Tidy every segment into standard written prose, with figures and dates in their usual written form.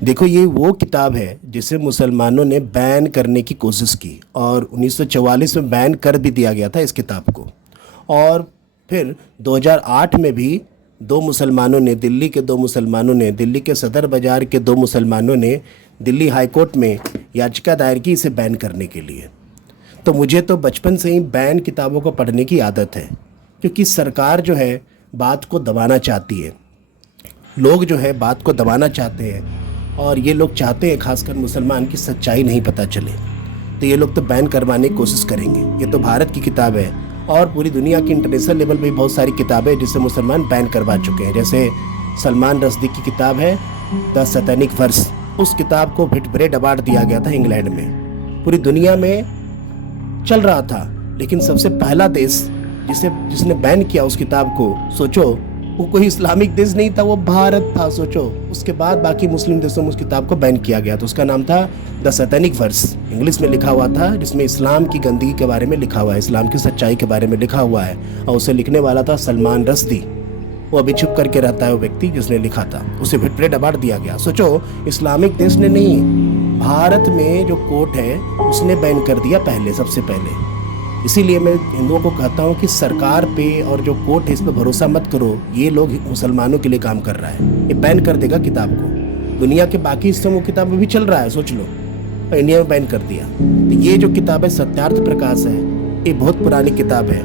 देखो, ये वो किताब है जिसे मुसलमानों ने बैन करने की कोशिश की और 1944 में बैन कर भी दिया गया था इस किताब को। और फिर 2008 में भी दो मुसलमानों ने, दिल्ली के दो मुसलमानों ने, दिल्ली के सदर बाज़ार के दो मुसलमानों ने दिल्ली हाई कोर्ट में याचिका दायर की इसे बैन करने के लिए। तो मुझे तो बचपन से ही बैन किताबों को पढ़ने की आदत है, क्योंकि सरकार जो है बात को दबाना चाहती है, लोग जो है बात को दबाना चाहते हैं, और ये लोग चाहते हैं खासकर मुसलमान की सच्चाई नहीं पता चले। तो ये लोग तो बैन करवाने की कोशिश करेंगे। ये तो भारत की किताब है और पूरी दुनिया की इंटरनेशनल लेवल पे भी बहुत सारी किताबें जिसे मुसलमान बैन करवा चुके हैं। जैसे सलमान रश्दी की किताब है द सैतानिक वर्स, उस किताब को व्हिटब्रेड अवार्ड दिया गया था इंग्लैंड में। पूरी दुनिया में चल रहा था, लेकिन सबसे पहला देश जिसने बैन किया उस किताब को, सोचो, वो कोई इस्लामिक देश नहीं था, वो भारत था। सोचो, उसके बाद बाकी मुस्लिम देशों में उस किताब को बैन किया गया। तो उसका नाम था द सैतानिक वर्स, इंग्लिश में लिखा हुआ था, जिसमें इस्लाम की गंदगी के बारे में लिखा हुआ है, इस्लाम की सच्चाई के बारे में लिखा हुआ है। और उसे लिखने वाला था सलमान रश्दी। वो अभी छुप करके रहता है वो व्यक्ति जिसने लिखा था, उसे व्हिटब्रेड अवार्ड दिया गया। सोचो, इस्लामिक देश ने नहीं, भारत में जो कोर्ट है उसने बैन कर दिया पहले, सबसे पहले। इसीलिए मैं हिंदुओं को कहता हूँ कि सरकार पे और जो कोर्ट है इस पर भरोसा मत करो। ये लोग मुसलमानों के लिए काम कर रहा है, ये बैन कर देगा किताब को। दुनिया के बाकी हिस्सों में किताब भी चल रहा है, सोच लो, और इंडिया में बैन कर दिया। तो ये जो किताब है सत्यार्थ प्रकाश है, ये बहुत पुरानी किताब है।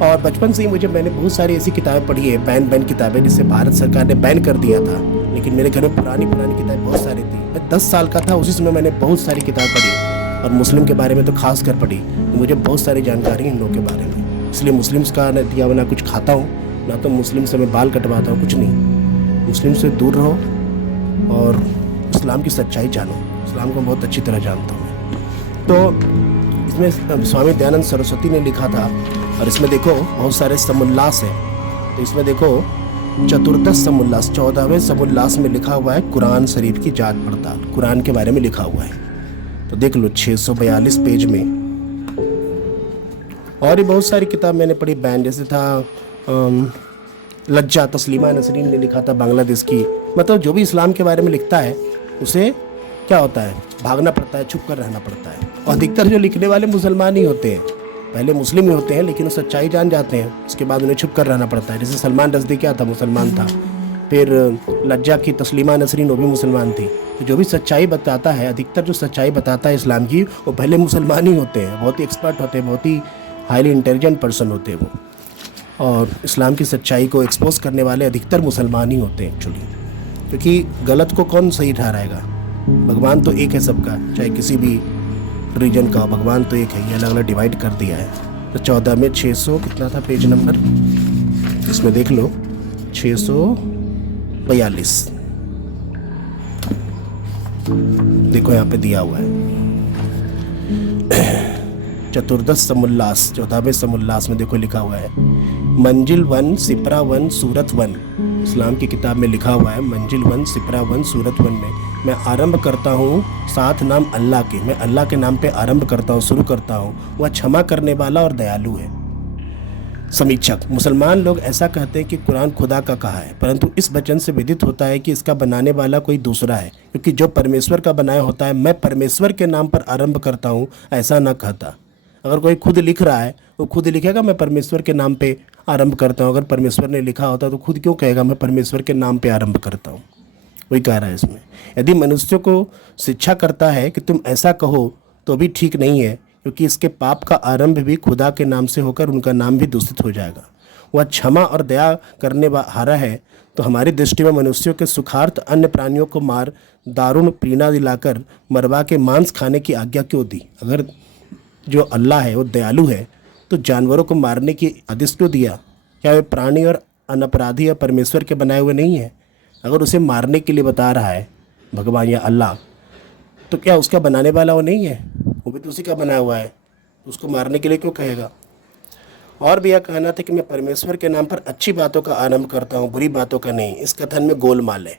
और बचपन से ही मैंने बहुत सारी ऐसी किताबें पढ़ी है, बैन किताबें, जिसे भारत सरकार ने बैन कर दिया था। लेकिन मेरे घर में पुरानी किताबें बहुत सारी थी। मैं 10 साल का था, उसी समय मैंने बहुत सारी किताब पढ़ी, और मुस्लिम के बारे में तो खास कर पढ़ी। तो मुझे बहुत सारी जानकारी है इन लोगों के बारे में। इसलिए मुस्लिम्स का न दिया ना कुछ खाता हूँ, ना तो मुस्लिम से मैं बाल कटवाता हूँ, कुछ नहीं। मुस्लिम से दूर रहो और इस्लाम की सच्चाई जानो। इस्लाम को बहुत अच्छी तरह जानता हूँ मैं। तो इसमें स्वामी दयानंद सरस्वती ने लिखा था, और इसमें देखो बहुत सारे समुल्लास हैं। तो इसमें देखो चतुर्दश समुल्लास, 14वें समुल्लास में लिखा हुआ है कुरान शरीफ की जांच पड़ताल, कुरान के बारे में लिखा हुआ है। तो देख लो 642 पेज में। और भी बहुत सारी किताब मैंने पढ़ी बैन, जैसे था लज्जा, तस्लीमा नसरीन ने लिखा था, बांग्लादेश की। मतलब जो भी इस्लाम के बारे में लिखता है उसे क्या होता है, भागना पड़ता है, छुप कर रहना पड़ता है। और अधिकतर जो लिखने वाले मुसलमान ही होते हैं, पहले मुस्लिम ही होते हैं, लेकिन वो सच्चाई जान जाते हैं, उसके बाद उन्हें छुप कर रहना पड़ता है। जैसे सलमान रश्दी क्या था, मुसलमान था। फिर लज्जा की तस्लीमा नसरीन, वो भी मुसलमान थी। तो जो भी सच्चाई बताता है, अधिकतर जो सच्चाई बताता है इस्लाम की, वो पहले मुसलमान ही होते हैं, बहुत ही एक्सपर्ट होते हैं, बहुत ही हाईली इंटेलिजेंट पर्सन होते हैं वो। और इस्लाम की सच्चाई को एक्सपोज करने वाले अधिकतर मुसलमान ही होते हैं एक्चुअली, क्योंकि गलत को कौन सही ठहराएगा। भगवान तो एक है सबका, चाहे किसी भी रीजन का, भगवान तो एक है। ये अलग अलग डिवाइड कर दिया है। तो 14 में 600 कितना था पेज नंबर, इसमें देख लो 642, देखो यहाँ पे दिया हुआ है चतुर्दश समुल्लास, 14वें समुल्लास में देखो लिखा हुआ है मंजिल 1, सिपरा 1, सूरत 1। इस्लाम की किताब में लिखा हुआ है मंजिल 1, सिपरा 1, सूरत 1 में मैं आरंभ करता हूँ साथ नाम अल्लाह के। मैं अल्लाह के नाम पे आरंभ करता हूँ, शुरू करता हूँ। वह क्षमा करने वाला और दयालु है। समीक्षक, मुसलमान लोग ऐसा कहते हैं कि कुरान खुदा का कहा है, परंतु इस वचन से विदित होता है कि इसका बनाने वाला कोई दूसरा है, क्योंकि जो परमेश्वर का बनाया होता है, मैं परमेश्वर के नाम पर आरंभ करता हूँ, ऐसा न कहता। अगर कोई खुद लिख रहा है, वो खुद लिखेगा मैं परमेश्वर के नाम पे आरंभ करता हूँ। अगर परमेश्वर ने लिखा होता तो खुद क्यों कहेगा मैं परमेश्वर के नाम पे आरंभ करता हूँ। वही कह रहा है इसमें। यदि मनुष्य को शिक्षा करता है कि तुम ऐसा कहो तो भी ठीक नहीं है, क्योंकि इसके पाप का आरंभ भी खुदा के नाम से होकर उनका नाम भी दूषित हो जाएगा। वह क्षमा और दया करने हारा है, तो हमारी दृष्टि में मनुष्यों के सुखार्थ अन्य प्राणियों को मार दारुण पीड़ा दिलाकर मरवा के मांस खाने की आज्ञा क्यों दी। अगर जो अल्लाह है वो दयालु है, तो जानवरों को मारने की आदेश क्यों दिया। क्या वे प्राणी और अनपराधी या परमेश्वर के बनाए हुए नहीं है। अगर उसे मारने के लिए बता रहा है भगवान या अल्लाह, तो क्या उसका बनाने वाला वो नहीं है, वो भी तो उसी का बनाया हुआ है, तो उसको मारने के लिए क्यों कहेगा। और भी यह कहना था कि मैं परमेश्वर के नाम पर अच्छी बातों का आरंभ करता हूँ, बुरी बातों का नहीं। इस कथन में गोलमाल है।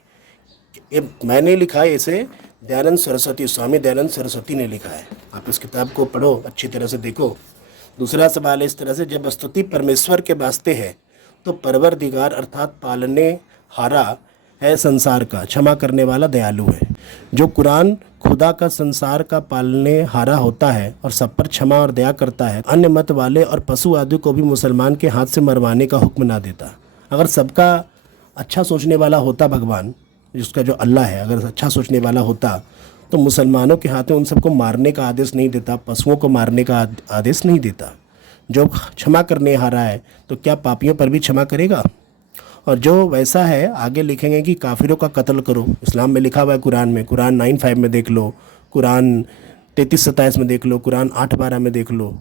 ये मैंने लिखा है, इसे दयानंद सरस्वती, स्वामी दयानंद सरस्वती ने लिखा है। आप इस किताब को पढ़ो, अच्छी तरह से देखो। दूसरा सवाल है इस तरह से, जब स्तुति परमेश्वर के वास्ते है तो परवरदिगार अर्थात पालने हारा है संसार का, क्षमा करने वाला दयालु है। जो कुरान खुदा का संसार का पालने हारा होता है और सब पर क्षमा और दया करता है, अन्य मत वाले और पशु आदि को भी मुसलमान के हाथ से मरवाने का हुक्म ना देता। अगर सबका अच्छा सोचने वाला होता भगवान, जिसका जो अल्लाह है, अगर अच्छा सोचने वाला होता तो मुसलमानों के हाथ में उन सबको मारने का आदेश नहीं देता, पशुओं को मारने का आदेश नहीं देता। जो क्षमा करने हारा है तो क्या पापियों पर भी क्षमा करेगा? और जो वैसा है, आगे लिखेंगे कि काफिरों का कत्ल करो। इस्लाम में लिखा हुआ है कुरान में, कुरान 9:5 में देख लो, कुरान 33-27 में देख लो, कुरान 8:12 में देख लो।